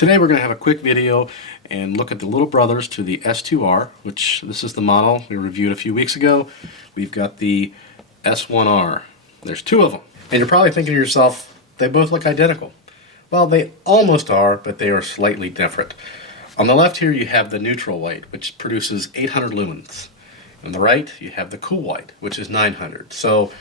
Today we're going to have a quick video and look at the little brothers to the S2R, which this is the model we reviewed a few weeks ago. We've got the S1R. There's two of them. And you're probably thinking to yourself, they both look identical. Well, they almost are, but they are slightly different. On the left here you have the neutral white, which produces 800 lumens. On the right you have the cool white, which is 900. So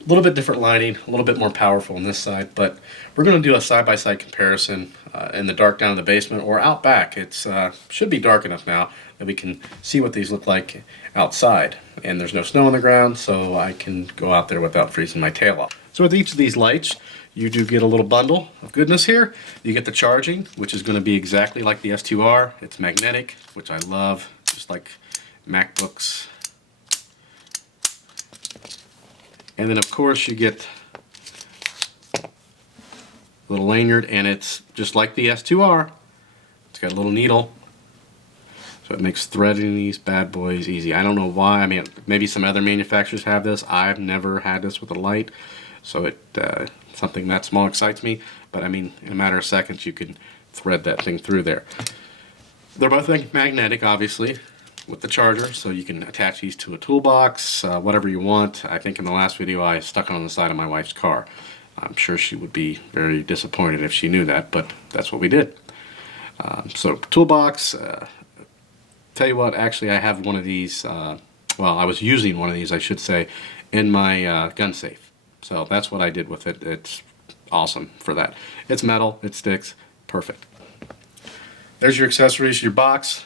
a little bit different lighting, a little bit more powerful on this side, but we're going to do a side-by-side comparison in the dark down in the basement or out back. It should be dark enough now that we can see what these look like outside. And there's no snow on the ground, so I can go out there without freezing my tail off. So with each of these lights, you do get a little bundle of goodness here. You get the charging, which is going to be exactly like the S2R. It's magnetic, which I love, just like MacBooks. And then of course you get a little lanyard, and it's just like the S2R. It's got a little needle, so it makes threading these bad boys easy. I don't know why. I mean, maybe some other manufacturers have this. I've never had this with a light, so something that small excites me. But I mean, in a matter of seconds you can thread that thing through there. They're both magnetic, obviously, with the charger, so you can attach these to a toolbox, whatever you want. I think in the last video I stuck it on the side of my wife's car. I'm sure she would be very disappointed if she knew that, but that's what we did. So toolbox, tell you what, actually I have one of these, well, I was using one of these, I should say, in my gun safe. So that's what I did with it. It's awesome for that. It's metal, it sticks, perfect. There's your accessories, your box.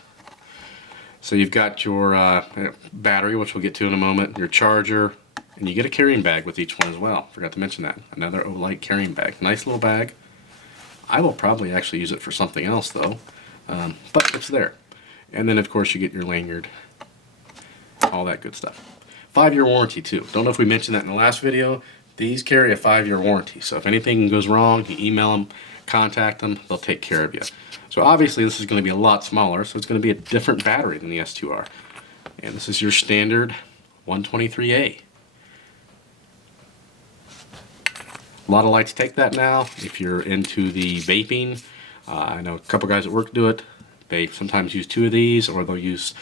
So you've got your battery, which we'll get to in a moment, your charger, and you get a carrying bag with each one as well. Forgot to mention that. Another Olight carrying bag. Nice little bag. I will probably actually use it for something else though, but it's there. And then of course you get your lanyard, all that good stuff. 5-year warranty too. Don't know if we mentioned that in the last video. These carry a 5-year warranty, so if anything goes wrong, you email them, contact them, they'll take care of you. So obviously this is going to be a lot smaller, so it's going to be a different battery than the S2R. And this is your standard 123A. A lot of lights take that now. If you're into the vaping, I know a couple guys at work do it. They sometimes use 2 of these, or they'll use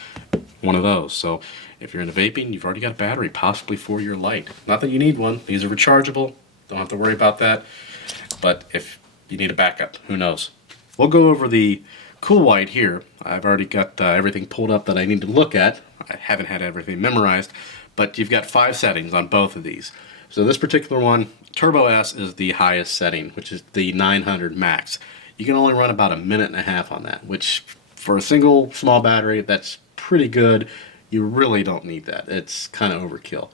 one of those. So if you're into vaping, you've already got a battery possibly for your light. Not that you need one. These are rechargeable. Don't have to worry about that. But if you need a backup, who knows? We'll go over the cool white here. I've already got everything pulled up that I need to look at. I haven't had everything memorized, but you've got 5 settings on both of these. So this particular one, Turbo S, is the highest setting, which is the 900 max. You can only run about 1.5 minutes on that, which for a single small battery, that's pretty good. You really don't need that. It's kind of overkill.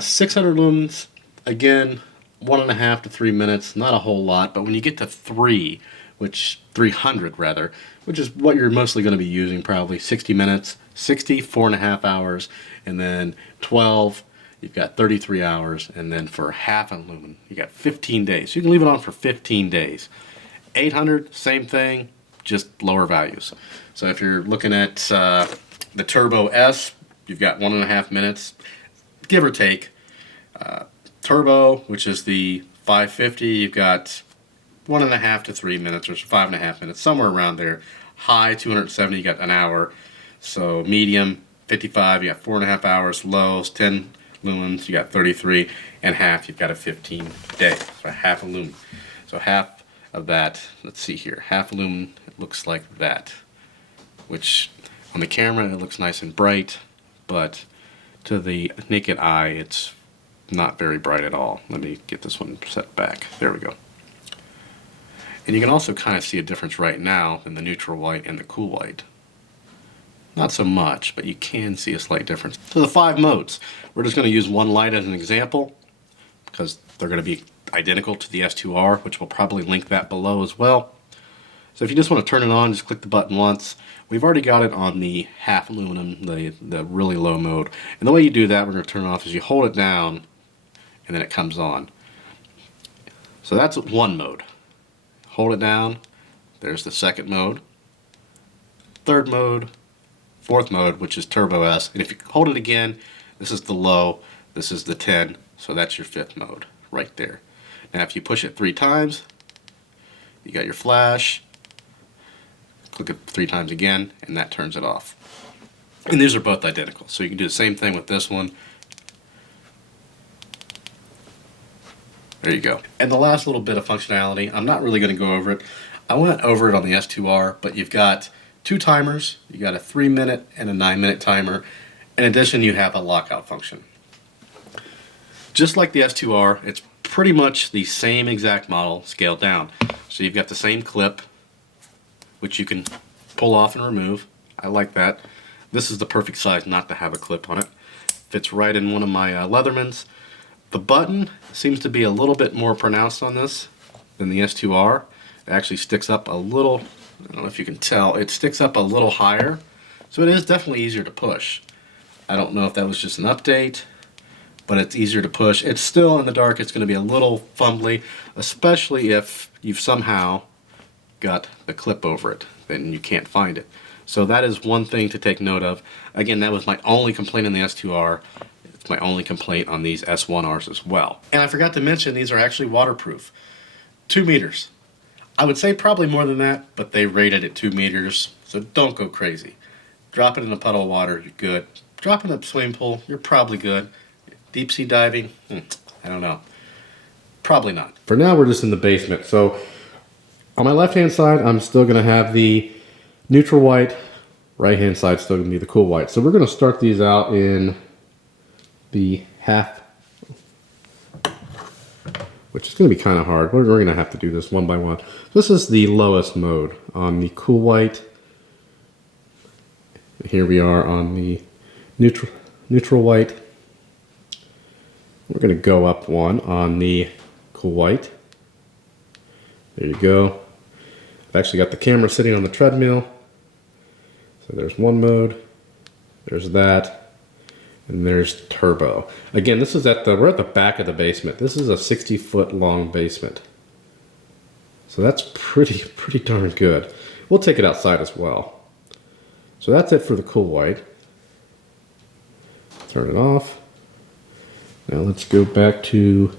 600 lumens, again, 1.5 to 3 minutes, not a whole lot, but when you get to 300 rather, which is what you're mostly going to be using, probably 60 minutes, 60, 4.5 hours, and then 12, you've got 33 hours, and then for half a lumen, you got 15 days. So you can leave it on for 15 days. 800, same thing, just lower values. So if you're looking at the Turbo S, you've got 1.5 minutes, give or take. Turbo, which is the 550, you've got 1.5 to 3 minutes, or 5.5 minutes, somewhere around there. High, 270, you got an hour. So medium, 55, you got 4.5 hours. Lows, 10 lumens, you got 33. And half, you've got a 15 day. So half a lumen. So half of that, let's see here, half a lumen, it looks like that. Which, on the camera, it looks nice and bright, but to the naked eye, it's not very bright at all. Let me get this one set back. There we go. And you can also kind of see a difference right now in the neutral white and the cool white. Not so much, but you can see a slight difference. So the 5 modes. We're just going to use one light as an example because they're going to be identical to the S2R, which we'll probably link that below as well. So if you just want to turn it on, just click the button once. We've already got it on the half aluminum, the really low mode. And the way you do that, we're going to turn it off, is you hold it down and then it comes on. So that's one mode. Hold it down, there's the second mode, third mode, fourth mode, which is Turbo S, and if you hold it again, this is the low, this is the 10, so that's your 5th mode right there. Now if you push it 3 times, you got your flash, click it 3 times again, and that turns it off. And these are both identical, so you can do the same thing with this one. There you go. And the last little bit of functionality, I'm not really going to go over it. I went over it on the S2R, but you've got 2 timers. You got a 3-minute and a 9-minute timer. In addition, you have a lockout function. Just like the S2R, it's pretty much the same exact model scaled down. So you've got the same clip, which you can pull off and remove. I like that. This is the perfect size not to have a clip on it. Fits right in one of my Leathermans. The button seems to be a little bit more pronounced on this than the S2R. It actually sticks up a little, I don't know if you can tell, it sticks up a little higher. So it is definitely easier to push. I don't know if that was just an update, but it's easier to push. It's still in the dark, it's going to be a little fumbly, especially if you've somehow got the clip over it, then you can't find it. So that is one thing to take note of. Again, that was my only complaint on the S2R. It's my only complaint on these S1Rs as well. And I forgot to mention, these are actually waterproof. 2 meters. I would say probably more than that, but they rated at 2 meters, so don't go crazy. Drop it in a puddle of water, you're good. Drop it in a swimming pool, you're probably good. Deep sea diving, I don't know. Probably not. For now, we're just in the basement. So on my left-hand side, I'm still going to have the neutral white. Right-hand side still going to be the cool white. So we're going to start these out in the half, which is going to be kind of hard. We're going to have to do this one by one. This is the lowest mode on the cool white. Here we are on the neutral white. We're going to go up one on the cool white. There you go. I've actually got the camera sitting on the treadmill. So there's one mode, there's that, and there's turbo. Again, this is we're at the back of the basement. This is a 60-foot long basement. So that's pretty darn good. We'll take it outside as well. So that's it for the cool white. Turn it off. Now let's go back to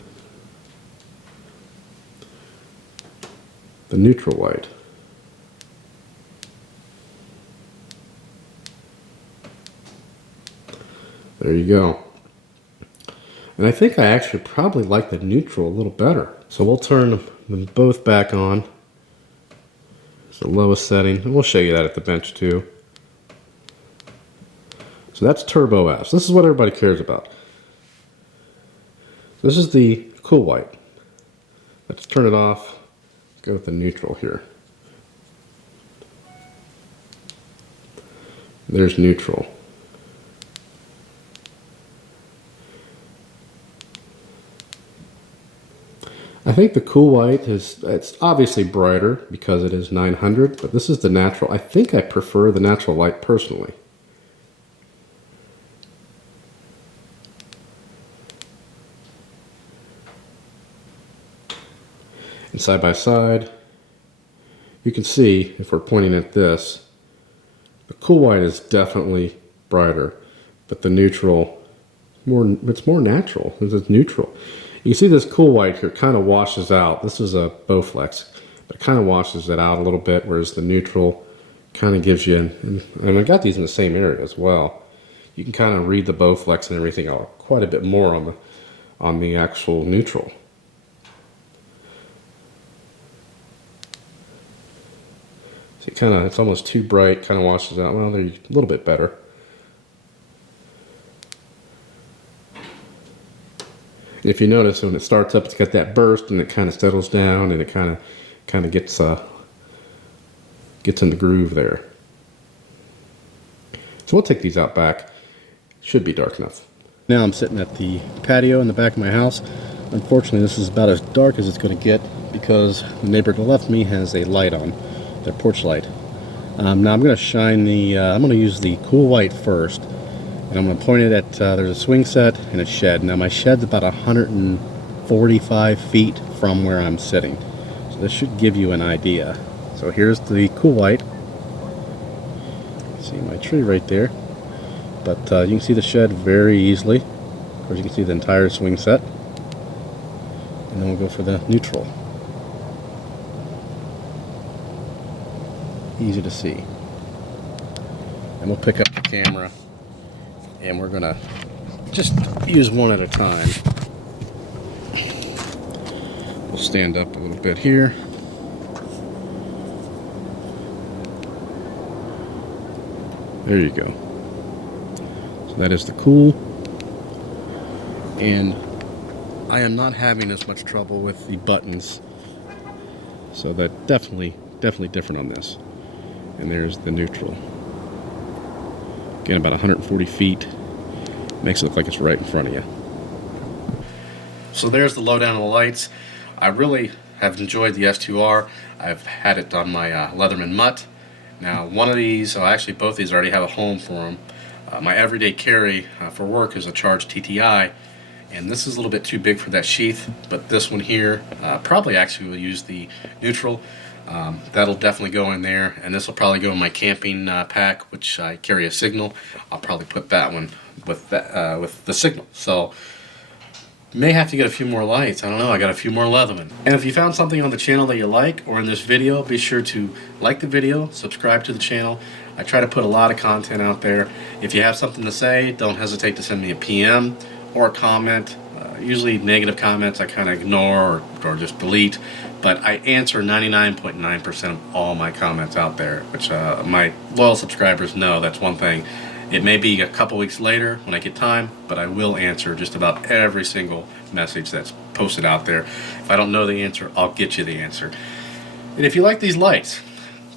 the neutral white. There you go. And I think I actually probably like the neutral a little better. So we'll turn them both back on. It's the lowest setting, and we'll show you that at the bench too. So that's Turbo S. This is what everybody cares about. This is the cool white. Let's turn it off. Let's go with the neutral here. There's neutral. I think the cool white it's obviously brighter because it is 900, but this is the natural. I think I prefer the natural light personally. And side by side, you can see if we're pointing at this, the cool white is definitely brighter, but the neutral, it's more natural. It's neutral. You can see this cool white here kind of washes out. This is a Bowflex, but it kind of washes it out a little bit, whereas the neutral kind of gives you, and I got these in the same area as well. You can kind of read the Bowflex and everything out quite a bit more on the actual neutral. So it's almost too bright, kind of washes out. Well, they're a little bit better. If you notice, when it starts up, it's got that burst, and it kind of settles down, and it kind of gets in the groove there. So we'll take these out back. Should be dark enough. Now I'm sitting at the patio in the back of my house. Unfortunately, this is about as dark as it's going to get because the neighbor to the left of me has a light on, their porch light. Now I'm going to shine I'm going to use the cool white first. And I'm going to point it at, there's a swing set and a shed. Now my shed's about 145 feet from where I'm sitting. So this should give you an idea. So here's the cool white. See my tree right there. But you can see the shed very easily. Of course you can see the entire swing set. And then we'll go for the neutral. easy to see. And we'll pick up the camera, and we're gonna just use one at a time. We'll stand up a little bit here. There you go. So that is the cool. And I am not having as much trouble with the buttons. So that definitely different on this. And there's the neutral. Again, about 140 feet. Makes it look like it's right in front of you. So there's the lowdown of the lights. I really have enjoyed the S2R. I've had it on my Leatherman Mutt. Now one of these, actually both of these already have a home for them. My everyday carry for work is a Charge TTI, and this is a little bit too big for that sheath, but this one here probably actually will use the neutral. That'll definitely go in there, and this will probably go in my camping pack, which I carry a Signal. I'll probably put that one with the Signal. So may have to get a few more lights. I don't know. I got a few more Leatherman. And if you found something on the channel that you like, or in this video, be sure to like the video, subscribe to the channel. I try to put a lot of content out there. If you have something to say, don't hesitate to send me a PM or a comment. Usually negative comments I kind of ignore or just delete, but I answer 99.9% of all my comments out there, which my loyal subscribers know. That's one thing. It may be a couple weeks later when I get time, but I will answer just about every single message that's posted out there. If I don't know the answer, I'll get you the answer. And if you like these lights,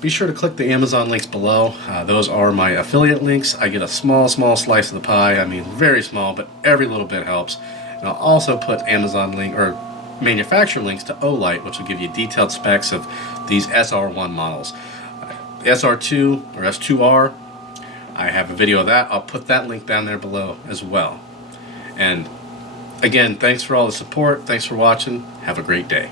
be sure to click the Amazon links below. Those are my affiliate links. I get a small slice of the pie. I mean, very small, but every little bit helps. And I'll also put Amazon link or manufacturer links to Olight, which will give you detailed specs of these SR1 models. SR2 or S2R, I have a video of that. I'll put that link down there below as well. And again, thanks for all the support. Thanks for watching. Have a great day.